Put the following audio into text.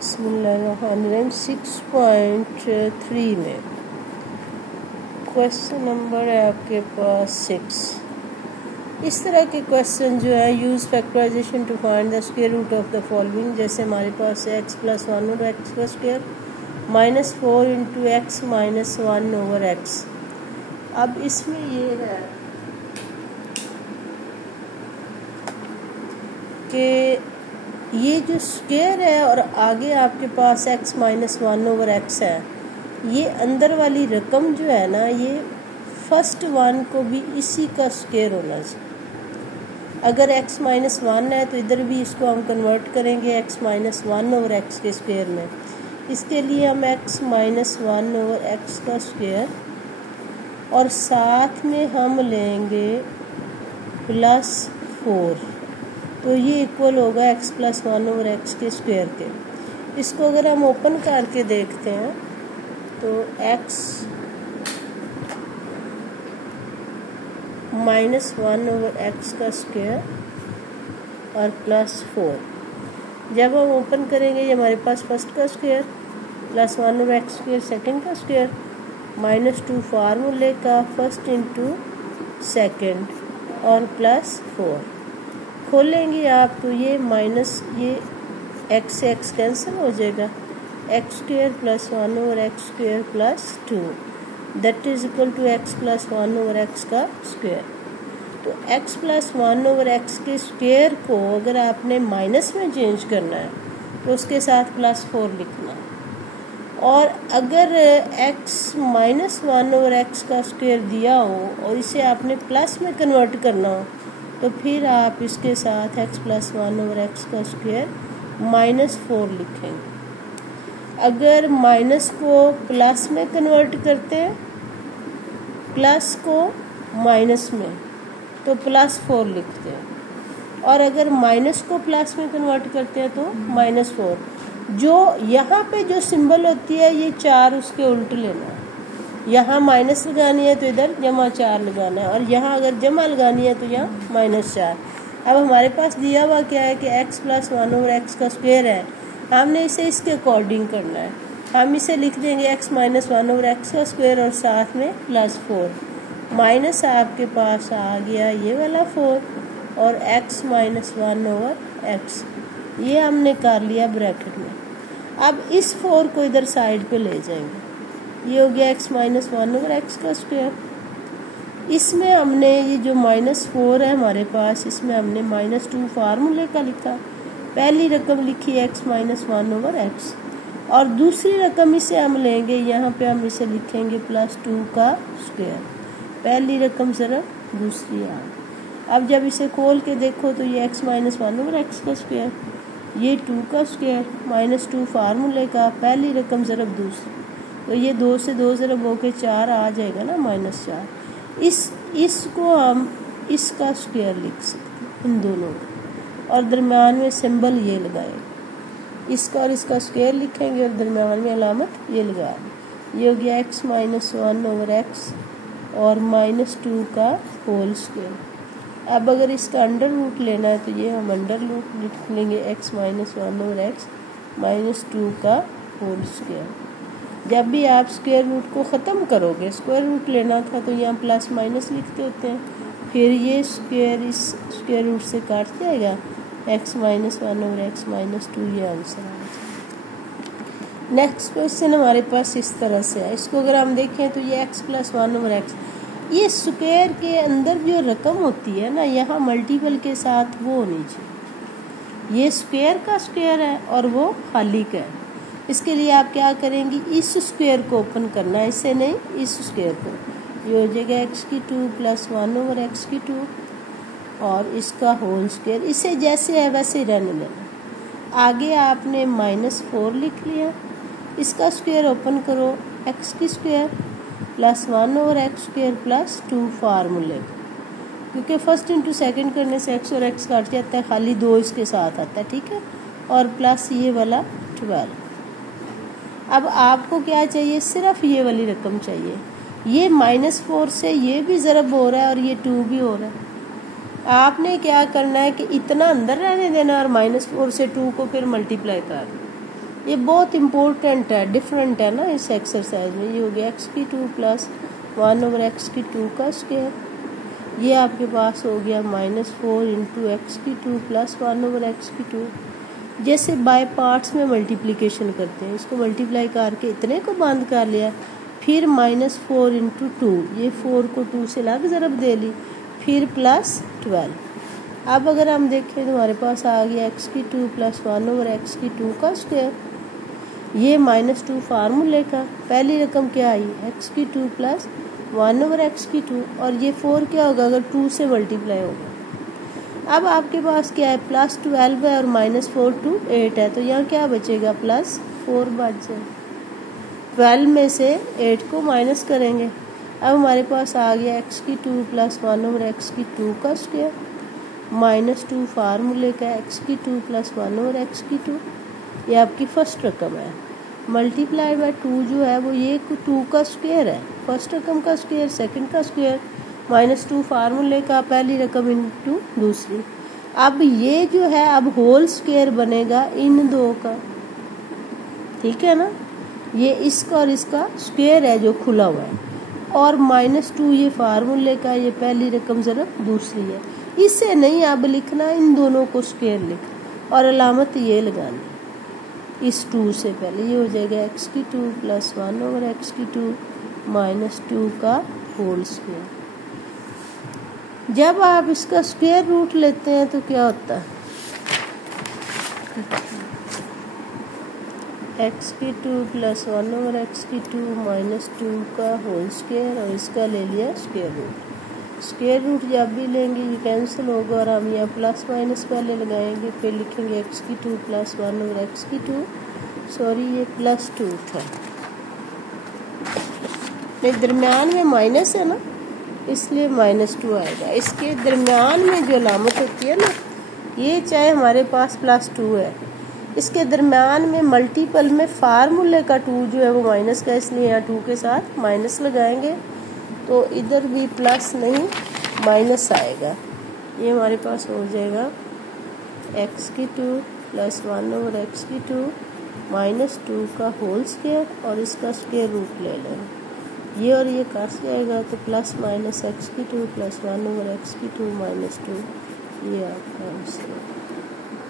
बिस्मिल्लाहिर्रहमानिर्रहीम 6.3 में question number है आपके पास 6। इस तरह के क्वेश्चन जो है use factorisation to find the square root of the following. जैसे हमारे पास है x + 1 और x का square -4 into x -1 over x. अब इसमें ये है कि ये जो स्क्वायर है और आगे आपके पास x -1 ओवर एक्स है, ये अंदर वाली रकम जो है ना, ये फर्स्ट वन को भी इसी का स्क्वायर होना चाहिए। अगर x -1 है तो इधर भी इसको हम कन्वर्ट करेंगे x -1 ओवर एक्स के स्क्वायर में। इसके लिए हम x -1 ओवर एक्स का स्क्वायर और साथ में हम लेंगे +4, तो ये इक्वल होगा x + 1 ओवर एक्स के स्क्वायर के। इसको अगर हम ओपन करके देखते हैं तो x -1 ओवर एक्स का स्क्वायर और +4, जब हम ओपन करेंगे ये हमारे पास फर्स्ट का square +1 over x square second का स्क्वायर -2 फार्मूले का फर्स्ट इंटू सेकेंड और +4 खोलेंगे आप तो ये माइनस ये x से x कैंसिल हो जाएगा, x² + 1 over x square +2 that is equal to x + 1 over x का स्क्वायर। तो x + 1 ओवर एक्स के स्क्वायर को अगर आपने माइनस में चेंज करना है तो उसके साथ +4 लिखना है, और अगर x -1 ओवर एक्स का स्क्वायर दिया हो और इसे आपने प्लस में कन्वर्ट करना हो तो फिर आप इसके साथ x + 1 ओवर एक्स का स्क्वायर -4 लिखेंगे। अगर माइनस को प्लस में कन्वर्ट करते हैं, प्लस को माइनस में, तो +4 लिखते हैं, और अगर माइनस को प्लस में कन्वर्ट करते हैं तो -4। जो यहाँ पे जो सिंबल होती है ये 4 उसके उल्ट लेना है। यहाँ माइनस लगानी है तो इधर -4 लगाना है, और यहाँ अगर जमा लगानी है तो यहाँ -4। अब हमारे पास दिया हुआ क्या है कि x + 1 ओवर एक्स का स्क्वायर है, हमने इसे इसके अकॉर्डिंग करना है। हम इसे लिख देंगे x -1 ओवर एक्स का स्क्वायर और साथ में +4 माइनस आपके पास आ गया ये वाला 4 और x -1 ओवर एक्स, ये हमने कर लिया ब्रैकेट में। अब इस 4 को इधर साइड पे ले जाएंगे, ये हो गया x -1 ओवर एक्स का स्क्वायर। इसमें हमने ये जो -4 है हमारे पास, इसमें हमने -2 फार्मूले का लिखा। पहली रकम लिखी x -1 ओवर एक्स, और दूसरी रकम इसे हम लेंगे, यहाँ पे हम इसे लिखेंगे +2 का स्क्वायर। पहली रकम सिर्फ, दूसरी आम। अब जब इसे खोल के देखो तो ये x -1 ओवर एक्स का स्क्वायर, ये 2 का स्क्वायर -2 फार्मूले का, पहली रकम सिर्फ दूसरी, तो ये 2 से 2 ज़रब होके 4 आ जाएगा ना, -4। इसको हम इसका स्क्वायर लिख सकते हैं इन दोनों का, और दरम्यान में सिंबल ये लगाएंगे, इसका और इसका स्क्वायर लिखेंगे और दरम्यान में अलामत ये लगा दें। ये हो गया x -1 ओवर एक्स और -2 का होल स्क्वायर। अब अगर इसका अंडर रूट लेना है तो ये हम अंडर रूट लिख लेंगे x -1 ओवर एक्स -2 का होल स्क्वायर। जब भी आप स्क्वायर रूट को ख़त्म करोगे, स्क्वायर रूट लेना था तो यहाँ प्लस माइनस लिखते होते हैं, फिर ये स्क्वायर इस स्क्वायर रूट से काट जाएगा, x -1 ओवर एक्स -2, ये आंसर आ जाएगा। नेक्स्ट क्वेश्चन हमारे पास इस तरह से है, इसको अगर हम देखें तो ये x + 1 ओवर एक्स, ये स्क्वायर के अंदर जो रकम होती है ना, यहाँ मल्टीपल के साथ वो होनी चाहिए। ये स्क्वायर का स्क्वायर है और वो खाली का है। इसके लिए आप क्या करेंगी, इस स्क्वायर को ओपन करना है, इससे नहीं, इस स्क्वायर को। ये हो जाएगा x³ + 1 ओवर x³ और इसका होल स्क्वायर, इसे जैसे है वैसे रहने देना। आगे आपने -4 लिख लिया, इसका स्क्वायर ओपन करो, x² + 1 ओवर x² +2 फार्मूले, क्योंकि फर्स्ट इंटू सेकेंड करने से x और x काट जाता है, खाली 2 इसके साथ आता है, ठीक है, और प्लस ये वाला 12। अब आपको क्या चाहिए, सिर्फ ये वाली रकम चाहिए। ये -4 से ये भी ज़रब हो रहा है और ये 2 भी हो रहा है। आपने क्या करना है कि इतना अंदर रहने देना और -4 से 2 को फिर मल्टीप्लाई कर, ये बहुत इम्पोर्टेंट है, डिफरेंट है ना इस एक्सरसाइज में। ये हो गया एक्स की 2 प्लस 1/x की 2 का स्क्वायर। ये आपके पास हो गया -4 इंटू एक्स की 2 प्लस 1/x की 2। जैसे बाय पार्ट्स में मल्टीप्लिकेशन करते हैं, इसको मल्टीप्लाई करके इतने को बंद कर लिया, फिर -4 इंटू 2, ये 4 को 2 से लग ज़रब दे ली, फिर +12। अब अगर हम देखें तो हमारे पास आ गया एक्स की 2 प्लस 1/x की 2 का स्क्वायर। ये -2 फार्मूले का, पहली रकम क्या आई एक्स की 2 प्लस 1/x की 2, और ये 4 क्या होगा अगर 2 से मल्टीप्लाई होगा। अब आपके पास क्या है +12 है और -4 to 8 है, तो यहाँ क्या बचेगा +4 बच जाए। 12 में से 8 को माइनस करेंगे। अब हमारे पास आ गया एक्स की 2 प्लस 1/x की 2 का स्क्वायर, -2 फार्मूले का एक्स की 2 प्लस 1/x की 2। ये आपकी फर्स्ट रकम है। मल्टीप्लाई बाय 2 जो है वो ये 2 का स्क्वायर है, फर्स्ट रकम का स्क्वायर, सेकंड का स्क्वायर, -2 फार्मूले का पहली रकम इंटू दूसरी। अब ये जो है अब होल स्क्वायर बनेगा इन दो का, ठीक है ना। ये इसका और इसका स्क्वायर है जो खुला हुआ है, और -2 ये फार्मूले का, ये पहली रकम जरा दूसरी है। इससे नहीं अब लिखना, इन दोनों को स्क्वायर लिख और अलामत ये लगानी इस 2 से पहले। ये हो जाएगा एक्स की 2 प्लस 1/x की 2 -2 का होल स्क्वायर। जब आप इसका स्क्वायर रूट लेते हैं तो क्या होता है एक्स की 2 प्लस 1/x की 2 -2 का होल स्क्वायर, और इसका ले लिया स्क्वायर रूट। स्क्वायर रूट जब भी लेंगे ये कैंसिल होगा और हम यहाँ प्लस माइनस पहले लगाएंगे, फिर लिखेंगे एक्स की 2 प्लस 1/x की 2, सॉरी ये +2 था, दरमियान में माइनस है ना इसलिए -2 आएगा। इसके दरमियान में जो अलामत होती है ना, ये चाहे हमारे पास +2 है, इसके दरमियान में मल्टीपल में फार्मूले का 2 जो है वो माइनस का, इसलिए यहाँ 2 के साथ माइनस लगाएंगे तो इधर भी प्लस नहीं माइनस आएगा। ये हमारे पास हो जाएगा एक्स की 2 प्लस 1/x की 2 -2 का होल स्क्वायर, और इसका स्क्वायर रूट ले लेंगे। ये और ये कट जाएगा तो प्लस माइनस एक्स की 2 प्लस 1/x की 2 -2, ये आपका आंसर है।